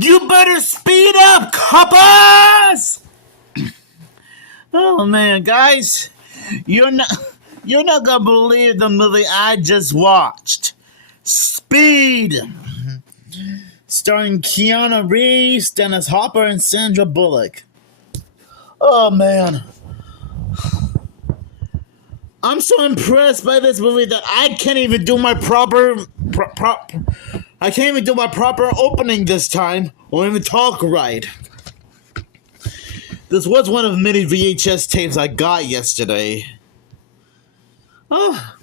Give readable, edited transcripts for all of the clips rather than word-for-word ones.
You better speed up, coppers! Oh man, guys, you're not you're not gonna believe the movie I just watched. Speed, starring Keanu Reeves, Dennis Hopper, and Sandra Bullock. Oh man, I'm so impressed by this movie that I can't even do my I can't even do my proper opening this time, or even talk right. This was one of many VHS tapes I got yesterday. Oh,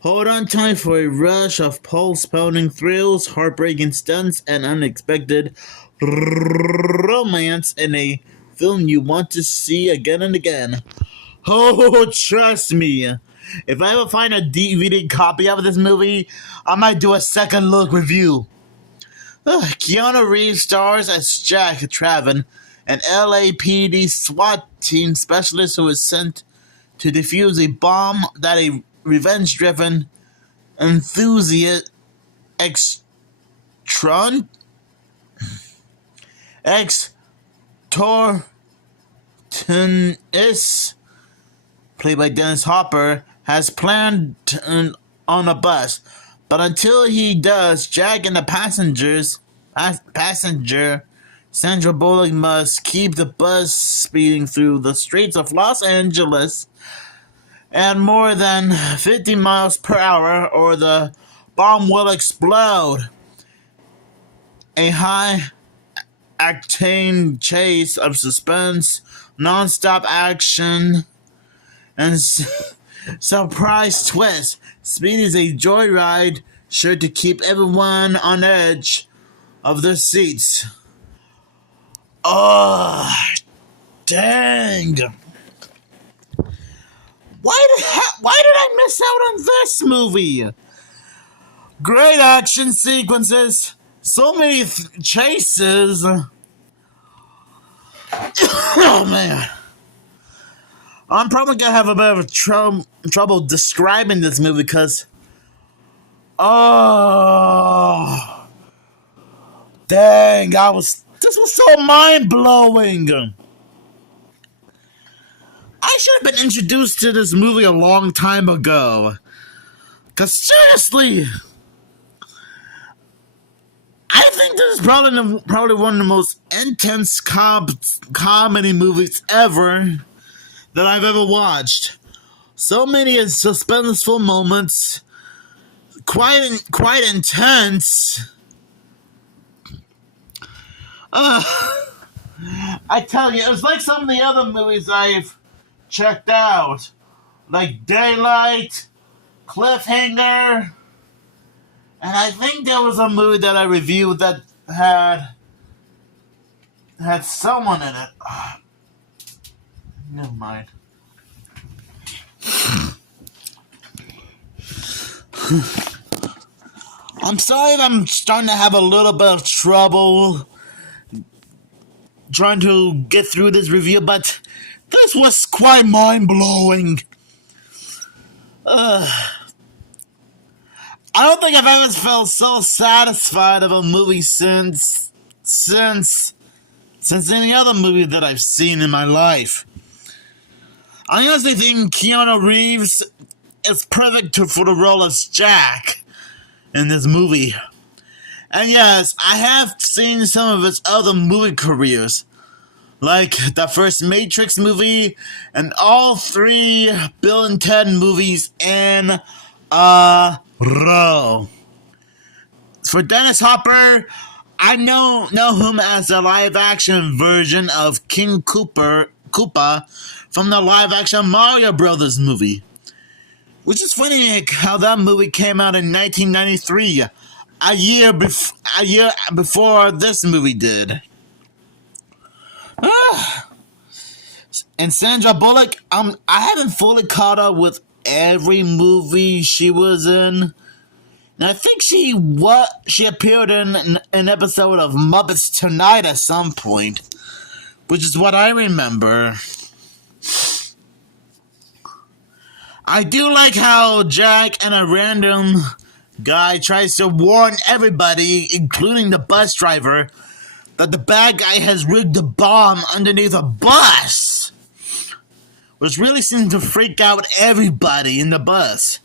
hold on tight for a rush of pulse-pounding thrills, heartbreaking stunts, and unexpected romance in a film you want to see again and again. Oh, trust me. If I ever find a DVD copy of this movie, I might do a second look review. Keanu Reeves stars as Jack Traven, an LAPD SWAT team specialist who is sent to defuse a bomb that a revenge-driven enthusiast extortionist, played by Dennis Hopper, has planned on a bus. But until he does, Jack and the passenger, Sandra Bullock, must keep the bus speeding through the streets of Los Angeles at more than 50 miles per hour or the bomb will explode. A high-octane chase of suspense, non-stop action, and surprise twist. Speed is a joyride sure to keep everyone on edge of their seats. Oh, dang. Why did I miss out on this movie? Great action sequences, so many chases. Oh man, I'm probably gonna have a bit of trouble describing this movie because, oh, dang, this was so mind blowing. I should have been introduced to this movie a long time ago. Cause seriously, I think this is probably one of the most intense comedy movies ever that I've ever watched. So many suspenseful moments, quite intense. I tell you, it was like some of the other movies I've checked out, like Daylight, Cliffhanger, and I think there was a movie that I reviewed that had someone in it. Never mind. I'm sorry if I'm starting to have a little bit of trouble trying to get through this review, but this was quite mind-blowing. I don't think I've ever felt so satisfied of a movie since any other movie that I've seen in my life. I honestly think Keanu Reeves is perfect for the role as Jack in this movie. And yes, I have seen some of his other movie careers, like the first Matrix movie and all 3 Bill and Ted movies in a row. For Dennis Hopper, I know him as the live-action version of King Koopa from the live-action Mario Brothers movie. Which is funny how that movie came out in 1993, a year before this movie did. And Sandra Bullock, I haven't fully caught up with every movie she was in. And I think she appeared in an episode of Muppets Tonight at some point, which is what I remember. I do like how Jack and a random guy tries to warn everybody, including the bus driver, that the bad guy has rigged a bomb underneath a bus, which really seemed to freak out everybody in the bus,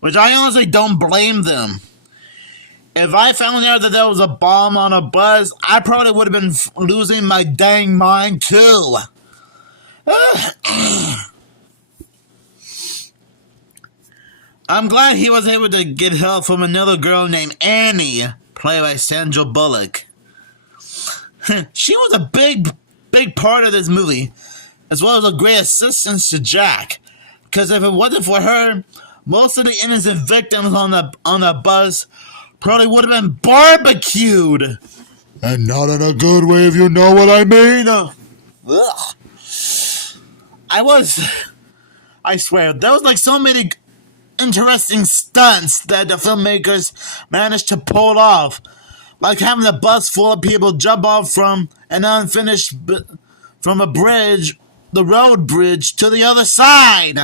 which I honestly don't blame them. If I found out that there was a bomb on a bus, I probably would have been losing my dang mind too. I'm glad he was able to get help from another girl named Annie, played by Sandra Bullock. She was a big part of this movie, as well as a great assistance to Jack. Because if it wasn't for her, most of the innocent victims on the bus probably would have been barbecued. And not in a good way, if you know what I mean. Ugh. I swear, there was like so many interesting stunts that the filmmakers managed to pull off. Like having a bus full of people jump off from an unfinished from a bridge, the road bridge, to the other side.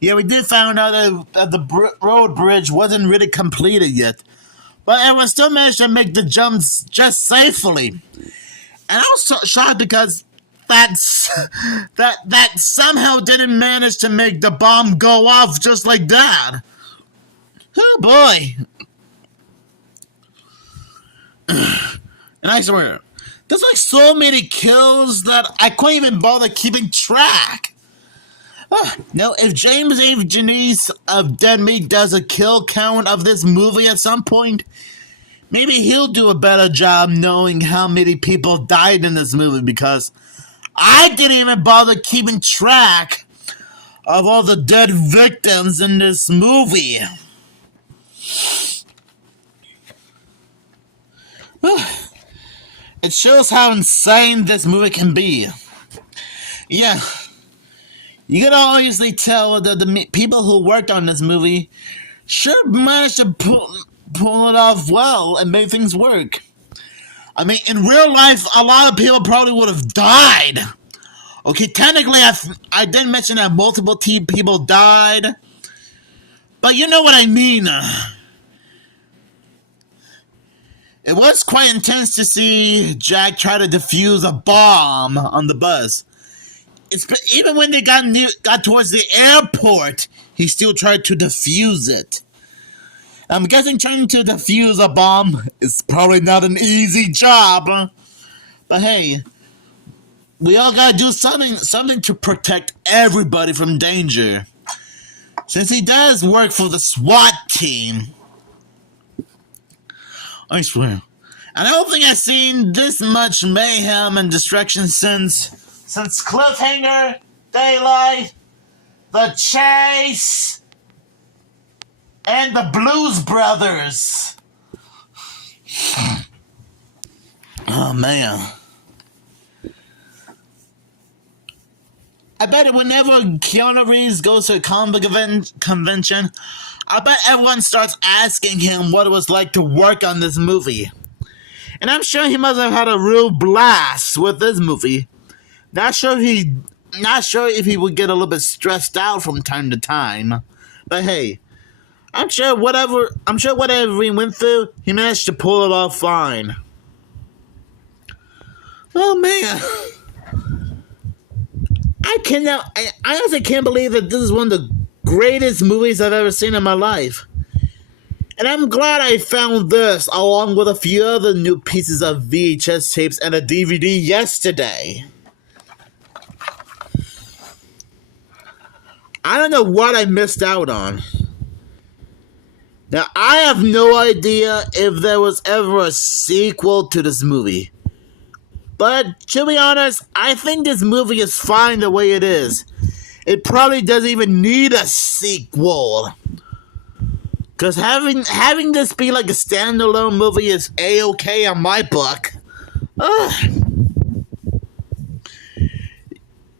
Yeah, we did find out that the road bridge wasn't really completed yet, but everyone still managed to make the jumps just safely. And I was so shocked because that somehow didn't manage to make the bomb go off just like that. Oh boy. And I swear, there's like so many kills that I couldn't even bother keeping track. Now, if James A. Janice of Dead Meat does a kill count of this movie at some point, maybe he'll do a better job knowing how many people died in this movie, because I didn't even bother keeping track of all the dead victims in this movie. It shows how insane this movie can be. Yeah, you can obviously tell that the people who worked on this movie sure managed to pull it off well and make things work. I mean, in real life, a lot of people probably would have died. Okay, technically, I did mention that multiple people died, but you know what I mean. It was quite intense to see Jack try to defuse a bomb on the bus. Even when they got towards the airport, he still tried to defuse it. I'm guessing trying to defuse a bomb is probably not an easy job. But hey, we all gotta do something to protect everybody from danger. Since he does work for the SWAT team. I swear. And I don't think I've seen this much mayhem and destruction since Cliffhanger, Daylight, The Chase, and the Blues Brothers. Oh, man. I bet whenever Keanu Reeves goes to a comic convention, I bet everyone starts asking him what it was like to work on this movie. And I'm sure he must have had a real blast with this movie. Not sure if he would get a little bit stressed out from time to time. But hey, I'm sure whatever he went through, he managed to pull it off fine. Oh man. I honestly can't believe that this is one of the greatest movies I've ever seen in my life. And I'm glad I found this along with a few other new pieces of VHS tapes and a DVD yesterday. I don't know what I missed out on. Now, I have no idea if there was ever a sequel to this movie. But, to be honest, I think this movie is fine the way it is. It probably doesn't even need a sequel. Because having this be like a standalone movie is A-okay on my book.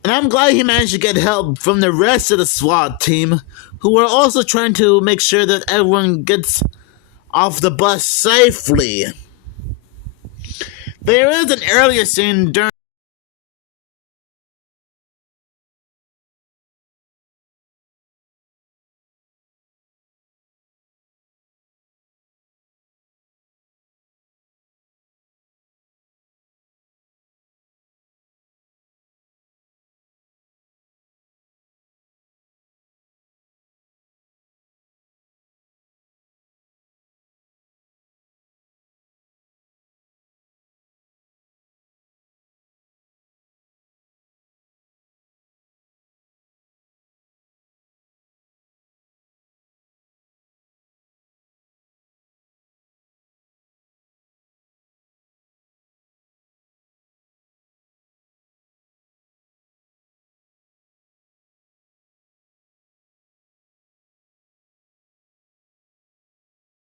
And I'm glad he managed to get help from the rest of the SWAT team, who were also trying to make sure that everyone gets off the bus safely. There is an earlier scene during